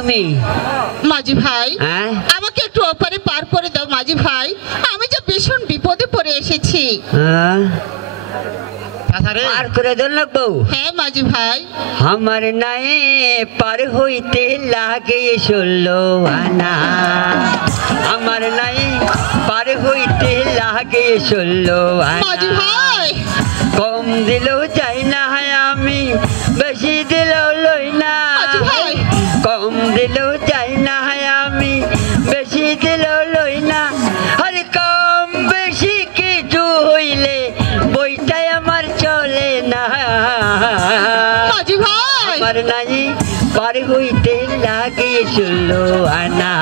তুমি মাঝি ভাই আমাকে একটু ওপারে পার করে দাও মাঝি ভাই আমি যে ভীষণ বিপদে পড়ে এসেছি পার করে দেন লাগবো হ্যাঁ মাঝি ভাই আমার নাই পার হইতে লাগে 16 আনা আমার নাই পার হইতে লাগে 16 আনা মাঝি ভাই কম দিলেও চাই না আমি বেশি দিলেও লই না কম দিলেও চাই না আমি বেশি দিলেও লই না আরে কম বেশি কিছু হইলে বইটাই আমার চলে না মাঝি ভাই আমার নাই পার হইতে লাগে 16 আনা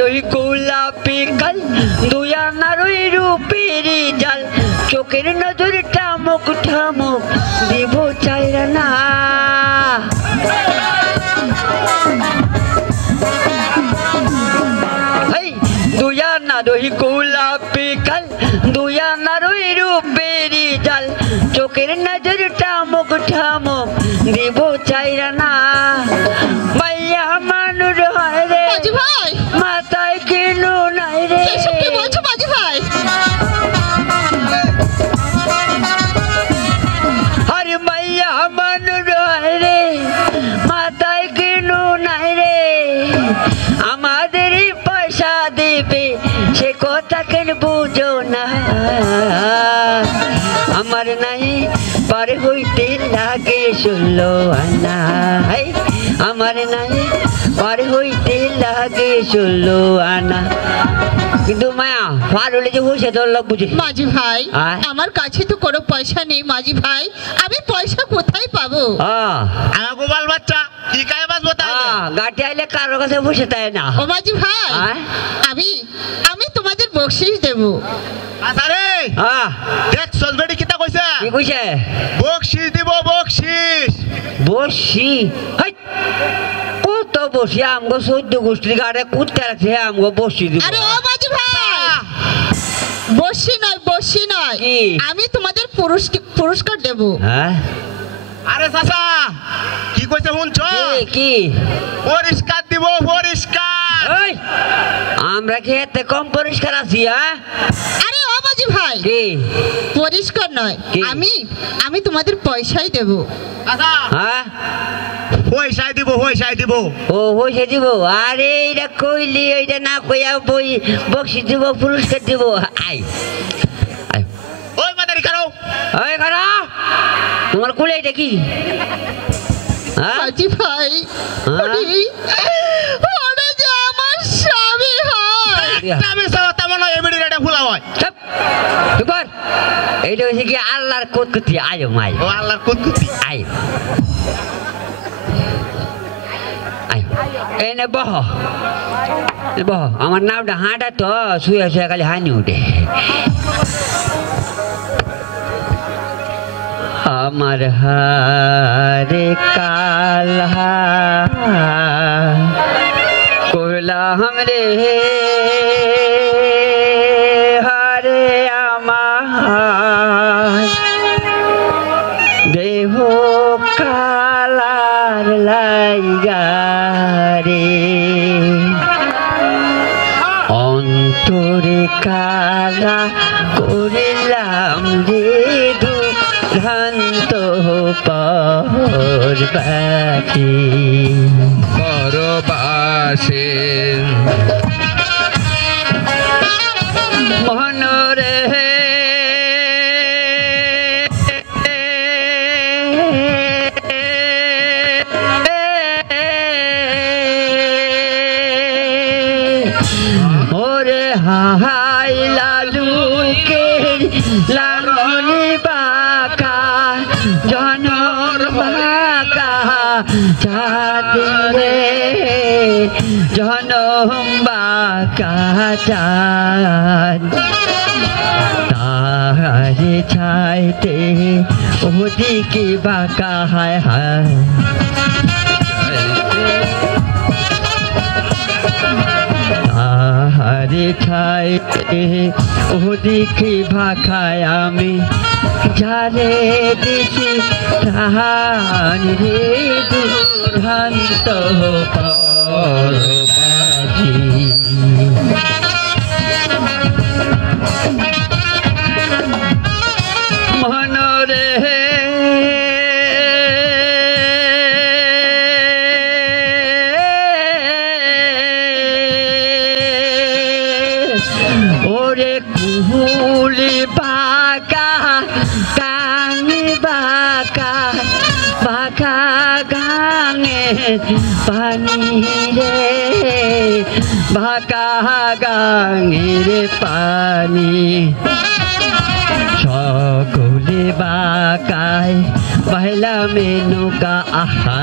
রই গোলাপি কাল দুয়ানা রই রূপেরি জাল চোখের নজর ঠামুক ঠামুক দিব চাইরা না দুয়ানা রই গোলাপি কাল দুয়ানা রই রূপেরি জাল চোখের নজর ঠামুক ঠামুক দিব চাইরা না মাইয়া মানুষ হয় রে মাঝি ভাই মাথায় কিনো নাই রে এসব কি বলছো মাঝি ভাই আরে মাইয়া মানুষ হয় রে মাথায় কিনো নাই রে আমাদেরই পয়সা দেবে সে কথা কেন বুঝো না আমার নাই পার হইতে লাগে 16 আনা আমার নাই পার হইতে লাগে 16 আনা কিন্তু মায়া পার হলে যে বসে তোর লোক বুঝে মাঝি ভাই আমার কাছে তো কোনো পয়সা নেই মাঝি ভাই আমি পয়সা কোথায় পাবো আমার গোপাল বাচ্চা কি কায়ে বাসবো তাহলে গাটি আইলে কারোর কাছে বসে তাই না ও মাঝি ভাই আমি তোমাদের বকশিশ দেবো আরে দেখ সজবেডি কিটা কইছে কি কইছে বকশিশ দিব বকশিশ বসি কত বসি আমগো 14 গোষ্ঠীর গাড়ে কুত্তে রাখছে আমগো বসি দিব আরে ও মাঝি ভাই বসি নয় আমি তোমাদের পুরস্কার দেব আরে চাচা কি কইছে শুনছো কি পুরস্কার দিব পুরস্কার আমরা কি এতে কম পুরস্কার আছি আরে ও মাঝি ভাই পুরস্কার নয় আমি তোমাদের পয়সাই দেব পয়সাই দিব ও পয়সা দিব আরে এটা কইলি এটা না কইয়া বই বক্সি দিব পুরস্কার দিব আই ওই মাদারি কারো তোমার কোলে এটা কি মাঝি ভাই ওটা যে আমার স্বামী হয় আমি সব তেমন এবিডি রেডে ফুলা হয় চুপ এইটা হচ্ছে কি আল্লাহর কুতকুতি আয়ো মাই ও আল্লাহর কুতকুতি আয়ো এনে বহ আমার নামটা হাঁটা তো শুয়ে শুয়ে খালি হানি উঠে আমার হারে কালহা কোলা हमरे হারে আমার দেহ কালার লাইগা রে অন্তরে কালা করিলাম রে দুর্ধান্ত পরবাসী মনরে ওরে হাই লালুকে লালনি বাঁকা জনর বাঁকা চাঁদরে জনম বাঁকা চাঁদ তারে ছাইতে ওদিকে বাঁকা হায় হায় ঠাই ও দেখি ভাখায় আমি যারে দিছি ধান রে দুর্ধান্ত পরবাজি মনরে ওরে কুহুলি বাঁকা গাঙে বাঁকা বাঁকা গাঙে পানি রে বাঁকা গাঙের পানি সকলে বাঁকায় পহলা মেনু का আহা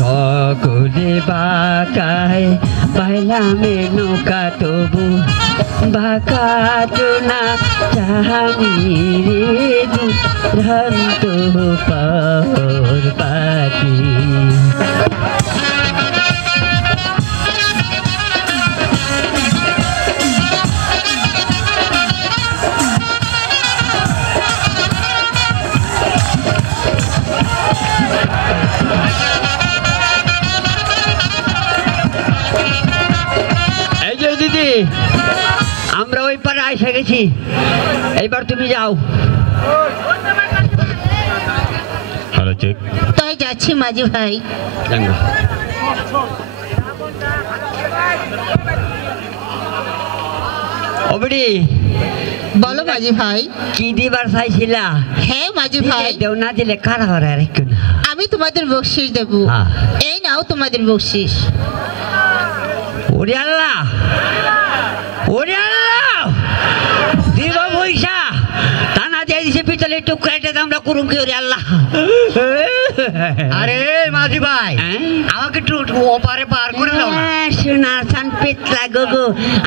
সকলে বাঁকায় পহলা মেনু का তবু বাঁকা না জানি রে দুর্ধান্ত পরবাজি দিদি আমরা ওই পারে এসে গেছি এইবার তুমি যাও হ্যালো চেক তাই যাচ্ছি মাঝি ভাই ওবড়ি বলো মাঝি ভাই কি দিবার চাইছিলা হ্যাঁ মাঝি ভাই দেও না দিলে কার ঘরে রেখো না আমি তোমাদের বকশিস দেব এই নাও তোমাদের বকশিস ওরে আল্লাহ ওরে আল্লাহ দিব পয়সা টানা দিয়ে দিছে পিতলের টুকরাইটা আমরা করুম কি ওরে আল্লাহ আরে মাঝি ভাই আমাকে একটু ওপারে পার করে দাও না শোনা সান পিতলা গগো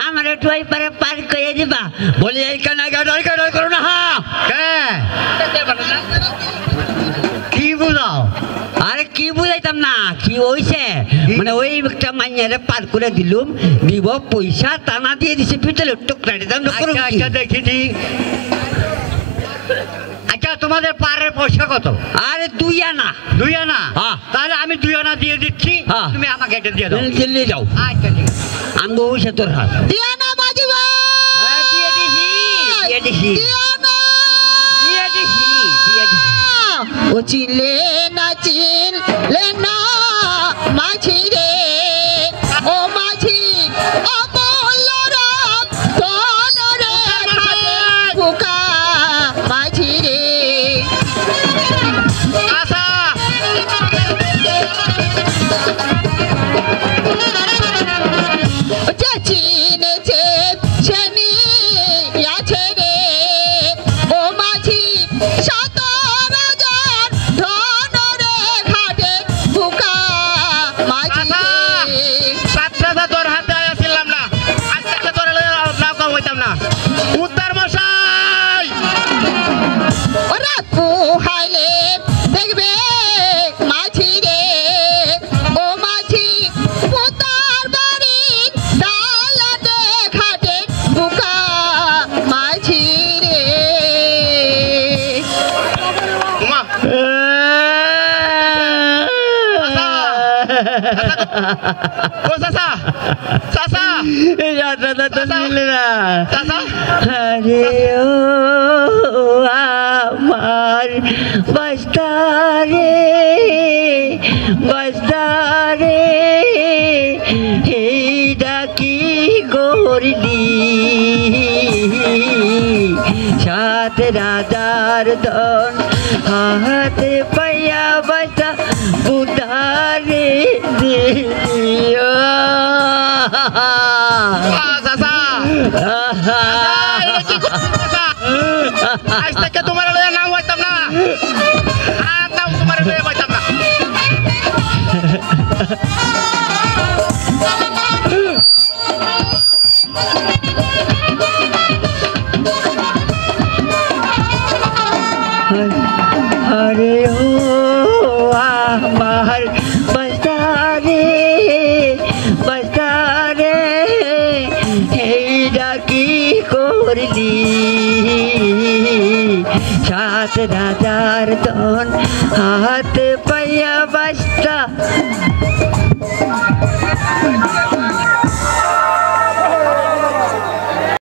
আমার একটু ওই পারে পার করে দিবা বলি এই কানা গাড়ি করো না হ্যাঁ কি বুঝাও আরে কি বুঝাইতাম না কি হইছে মানে ওই একটা মাইয়ারে পার করে দিলুম দিব পয়সা টানা দিয়ে দিছে পিতলের টুকরাইটা আমরা করুম আচ্ছা দেখিছি আচ্ছা তোমাদের পারের পয়সা কত আরে 2 আনা 2 আনা তাহলে আমি 2 আনা দিয়ে দিচ্ছি তুমি আমাকে এটা দিয়ে দাও দিল্লি যাও আচ্ছা ঠিক আছে আমগো হইছে তোর হাত দিয়া না মাঝি ভাই দিয়ে দিছি ও চিনলে না মাঝি রে ও মাঝি অমূল্য রাম তোরে বুকা মাঝি রে আশা চিনেছে চেনি আছে রে ও মাঝি উত্তর মশাই ওরা পুহাইলে দেখবে মাঝি রে ও মাঝি পুতার বাড়ি ডালাতে ঘাটে বুকা মাঝি রে ও চাচা চাচা রাতা তো মিলে না চাচা আরে ও আমার বস্তারে এইটা কি করলি সাত রাজার দন হাতে পাইয়া বস্তা বুধারে দিলিও চাচা আজ থেকে তোমার নাম হইতাম না আর নাম তোমার হইতাম না अरे ओ আমার बस्ता রাজার ধন হাত পাই